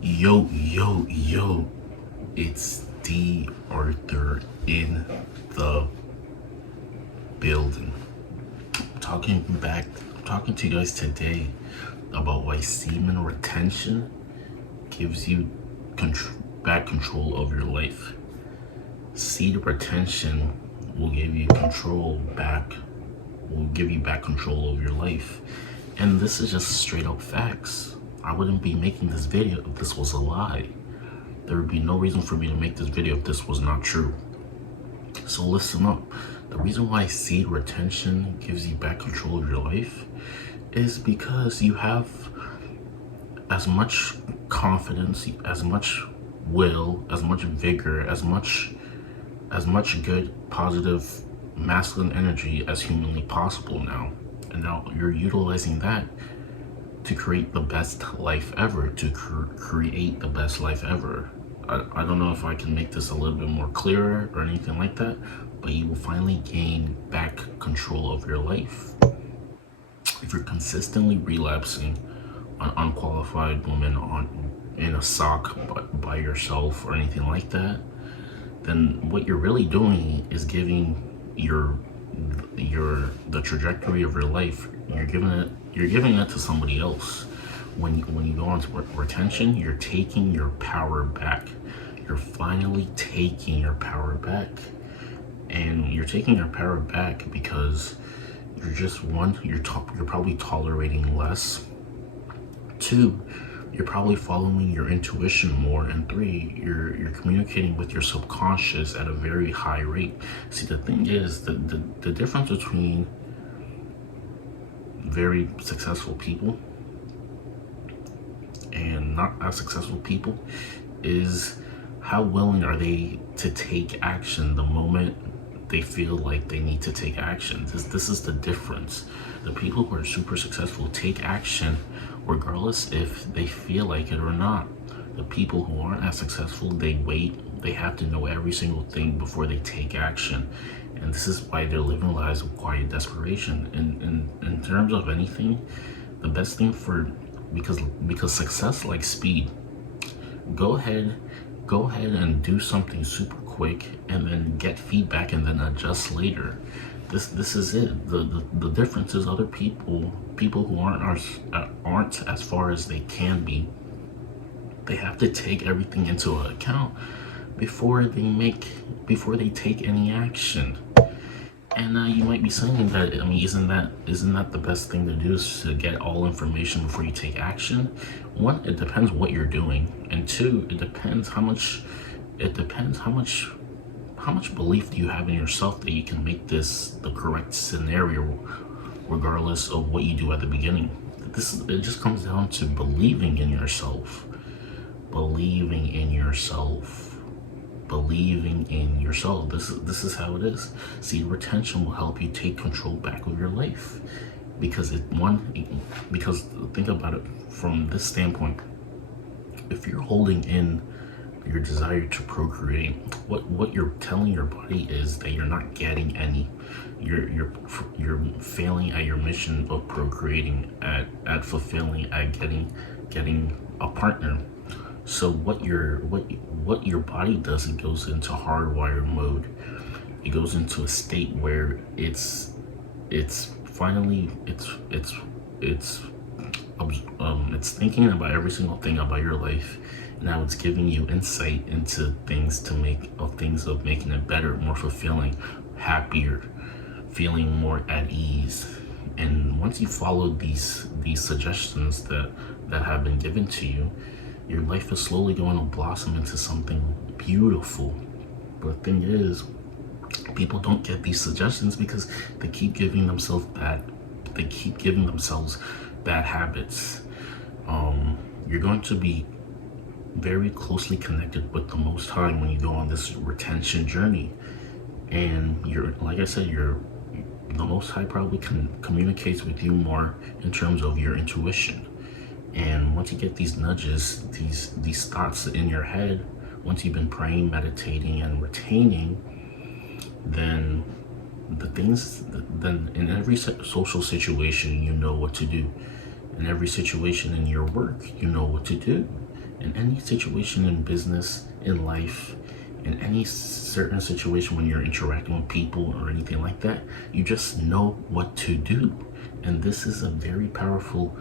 Yo, it's D.Arthur in the building. Talking back, talking to you guys today about why semen retention gives you back control of your life. Seed retention will give you back control of your life. And this is just straight up facts. I wouldn't be making this video if this was a lie. There would be no reason for me to make this video if this was not true. So listen up. The reason why seed retention gives you back control of your life is because you have as much confidence, as much will, as much vigor, as much good, positive, masculine energy as humanly possible now. And now you're utilizing that to create the best life ever, to create the best life ever. I don't know if I can make this a little bit more clearer or anything like that, but you will finally gain back control of your life. If you're consistently relapsing on unqualified women in a sock by yourself or anything like that, then what you're really doing is giving the trajectory of your life, you're giving it to somebody else. When you go on to retention, you're taking your power back. You're finally taking your power back. And you're taking your power back because you're just you're probably tolerating less. 2, you're probably following your intuition more, and 3, you're communicating with your subconscious at a very high rate. See, the thing is, the difference between very successful people and not as successful people is how willing are they to take action the moment they feel like they need to take action. This is the difference. The people who are super successful take action regardless if they feel like it or not. The people who aren't as successful, they wait. They have to know every single thing before they take action. And this is why they're living lives of quiet desperation. In terms of anything, the best thing because success likes speed. Go ahead and do something super quick and then get feedback and then adjust later. This is it. The difference is other people who aren't as far as they can be, they have to take everything into account before they take any action. And you might be saying that, I mean, isn't that the best thing to do, is to get all information before you take action? 1, it depends what you're doing, and 2, it depends how much belief do you have in yourself that you can make this the correct scenario regardless of what you do at the beginning. It just comes down to believing in yourself. This is how it is. Seed retention will help you take control back of your life, because think about it from this standpoint. If you're holding in your desire to procreate, what you're telling your body is that you're not getting any. You're failing at your mission of procreating, at fulfilling, at getting a partner. So what your body does, it goes into hardwire mode. It goes into a state where it's thinking about every single thing about your life. Now it's giving you insight into things of making it better, more fulfilling, happier, feeling more at ease. And once you follow these suggestions that have been given to you, your life is slowly going to blossom into something beautiful. But the thing is, people don't get these suggestions because they keep giving themselves bad habits. You're going to be very closely connected with the Most High when you go on this retention journey. And like I said, the Most High probably communicates with you more in terms of your intuition. And once you get these nudges, these thoughts in your head, once you've been praying, meditating, and retaining, then then in every social situation, you know what to do. In every situation in your work, you know what to do. In any situation in business, in life, in any certain situation when you're interacting with people or anything like that, you just know what to do. And this is a very powerful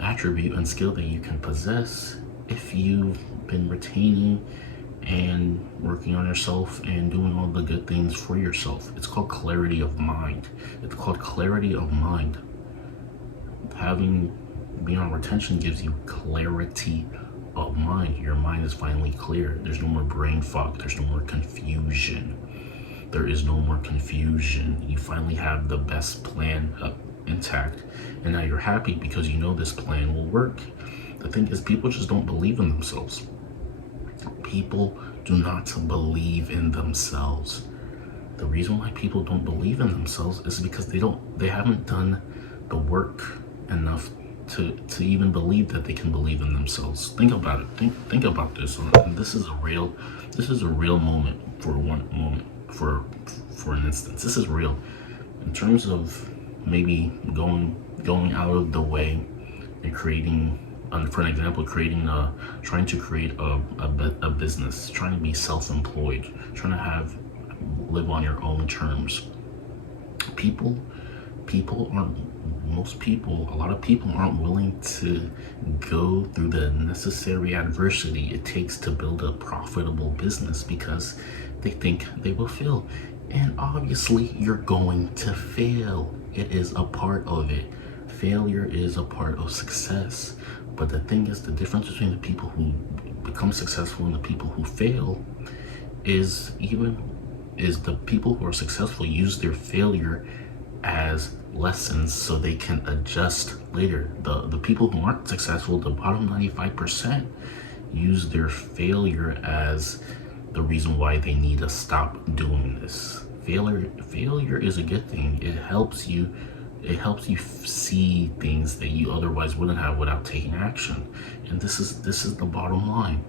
attribute and skill that you can possess if you've been retaining and working on yourself and doing all the good things for yourself. It's called clarity of mind. It's called clarity of mind. Being on retention gives you clarity of mind. Your mind is finally clear. There's no more brain fog. There's no more confusion. There is no more confusion. You finally have the best plan intact, and now you're happy because you know this plan will work. The thing is, people just don't believe in themselves. People do not believe in themselves. The reason why people don't believe in themselves is because they haven't done the work enough to even believe that they can believe in themselves. Think about it. Think about this. And this is a real moment for an instance. This is real in terms of maybe going out of the way and creating, for an example, trying to create a business, trying to be self-employed, trying to live on your own terms. A lot of people aren't willing to go through the necessary adversity it takes to build a profitable business because they think they will fail. And obviously you're going to fail. It is a part of it. Failure is a part of success. But the thing is, the difference between the people who become successful and the people who fail is the people who are successful use their failure as lessons so they can adjust later. The people who aren't successful, the bottom 95%, use their failure as the reason why they need to stop doing this. Failure is a good thing. It helps you see things that you otherwise wouldn't have without taking action. And this is the bottom line.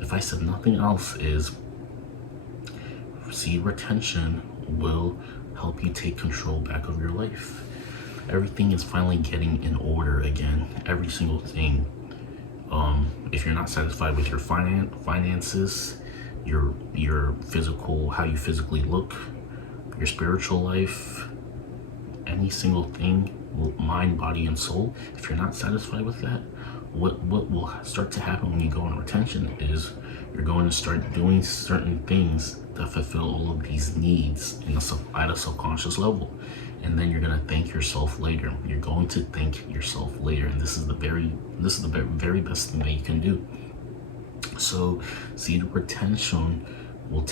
If I said nothing else, is seed retention will help you take control back of your life. Everything is finally getting in order again. Every single thing. If you're not satisfied with your finances, your physical, how you physically look, your spiritual life, any single thing, mind, body, and soul, if you're not satisfied with that, what will start to happen when you go on retention is you're going to start doing certain things that fulfill all of these needs at a subconscious level. And then you're going to thank yourself later. You're going to thank yourself later. And this is the very best thing that you can do. So seed retention will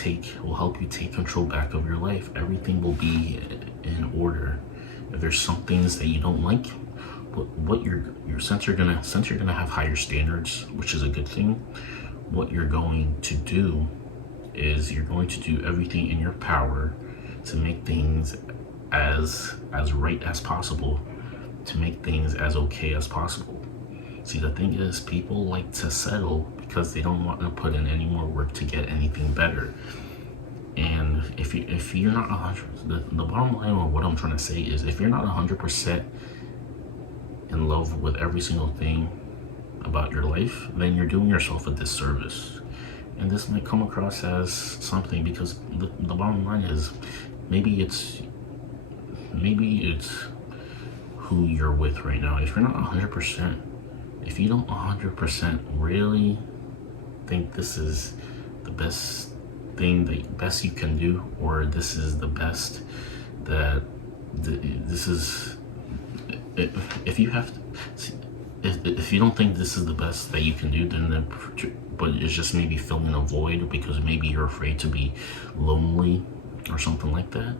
help you take control back of your life. Everything will be in order. If there's some things that you don't like, since you're gonna have higher standards, which is a good thing, what you're going to do is you're going to do everything in your power to make things as right as possible, to make things as okay as possible. See, the thing is, people like to settle because they don't want to put in any more work to get anything better. And if you're not 100, the bottom line of what I'm trying to say is, if you're not 100% in love with every single thing about your life, then you're doing yourself a disservice. And this might come across as something, because the bottom line is, maybe it's who you're with right now. If you're not 100%, if you don't 100% really think this is the best thing, the best you can do, or this is the best that this is, if you don't think this is the best that you can do, then but it's just maybe filling a void because maybe you're afraid to be lonely or something like that,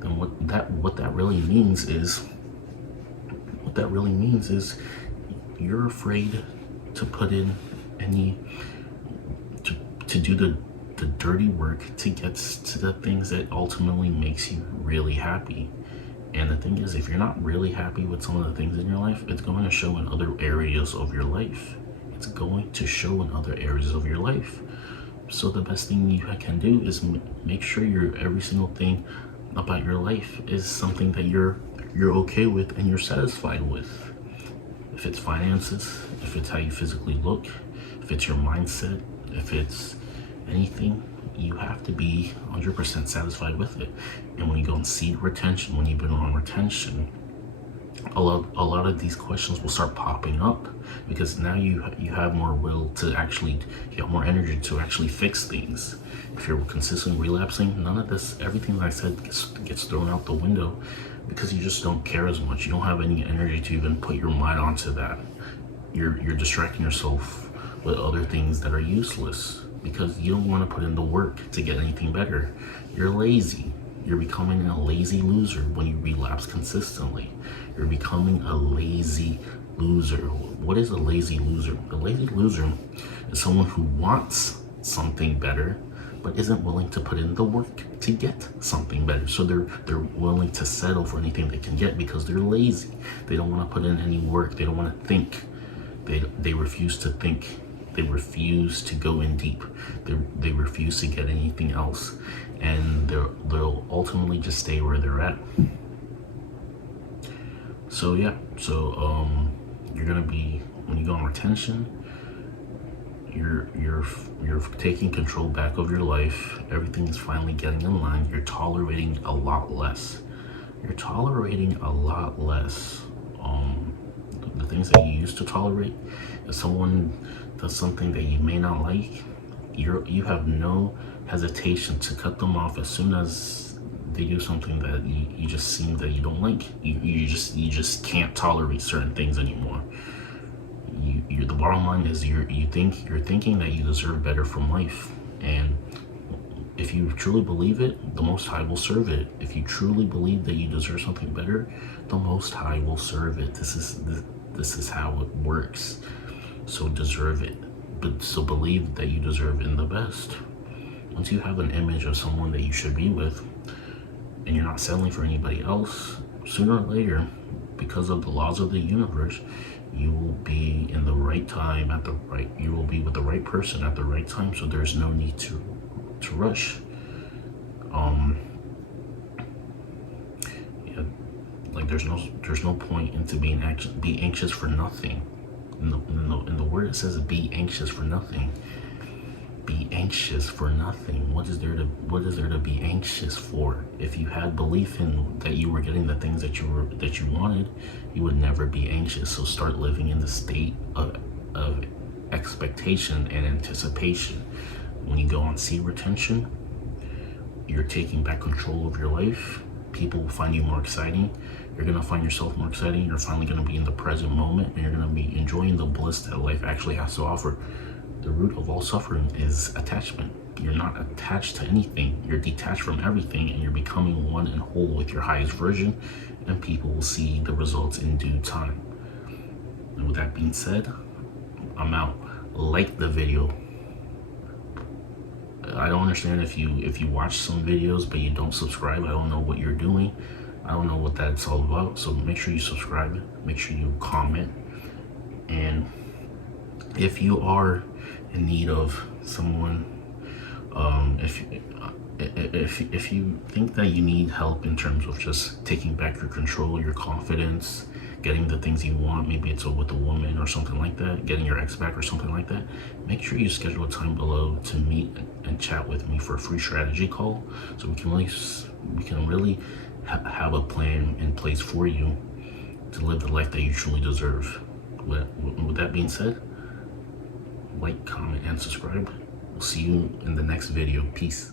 then what that really means is you're afraid to put in to do the dirty work to get to the things that ultimately makes you really happy. And the thing is, if you're not really happy with some of the things in your life, it's going to show in other areas of your life. It's going to show in other areas of your life. So the best thing you can do is make sure every single thing about your life is something that you're okay with and you're satisfied with. If it's finances, if it's how you physically look, if it's your mindset, if it's anything, you have to be 100% satisfied with it. And when you go on seed retention, when you've been on retention, a lot of these questions will start popping up, because now you have more will to actually, you have more energy to actually fix things. If you're consistently relapsing, none of this, everything that I said gets thrown out the window, because you just don't care as much. You don't have any energy to even put your mind onto that. You're distracting yourself with other things that are useless, because you don't want to put in the work to get anything better. You're lazy. You're becoming a lazy loser when you relapse consistently. You're becoming a lazy loser. What is a lazy loser? A lazy loser is someone who wants something better, but isn't willing to put in the work to get something better. So they're willing to settle for anything they can get because they're lazy. They don't want to put in any work. They don't want to think. They refuse to think. They refuse to go in deep. They refuse to get anything else, and they'll ultimately just stay where they're at. So yeah, you're gonna be, when you go on retention, you're taking control back of your life. Everything is finally getting in line. You're tolerating a lot less. You're tolerating a lot less. The things that you used to tolerate, if someone does something that you may not like, you have no hesitation to cut them off as soon as they do something that you just seem that you don't like. You just can't tolerate certain things anymore. The bottom line is you're thinking that you deserve better from life, and if you truly believe it, the Most High will serve it. If you truly believe that you deserve something better, the Most High will serve it. This is how it works. So deserve it, but so believe that you deserve in the best. Once you have an image of someone that you should be with, and you're not settling for anybody else, sooner or later, because of the laws of the universe, you will be in the right time you will be with the right person at the right time. So there's no need to rush. Yeah, like there's no point into being anxious for nothing. In the word it says be anxious for nothing. Be anxious for nothing. What is there to be anxious for? If you had belief in that you were getting the things that you wanted, you would never be anxious. So start living in the state of expectation and anticipation. When you go on seed retention, you're taking back control of your life. People will find you more exciting. You're gonna find yourself more exciting. You're finally gonna be in the present moment, and you're gonna be enjoying the bliss that life actually has to offer. The root of all suffering is attachment. You're not attached to anything. You're detached from everything, and you're becoming one and whole with your highest version, and people will see the results in due time. And with that being said, I'm out. Like the video. I don't understand if you watch some videos but you don't subscribe. I don't know what you're doing. I don't know what that's all about. So make sure you subscribe. Make sure you comment. And if you are in need of someone, if you think that you need help in terms of just taking back your control, your confidence, getting the things you want, maybe it's with a woman or something like that, getting your ex back or something like that, make sure you schedule a time below to meet and chat with me for a free strategy call, so we can really have a plan in place for you to live the life that you truly deserve. With that being said, like, comment, and subscribe. We'll see you in the next video. Peace.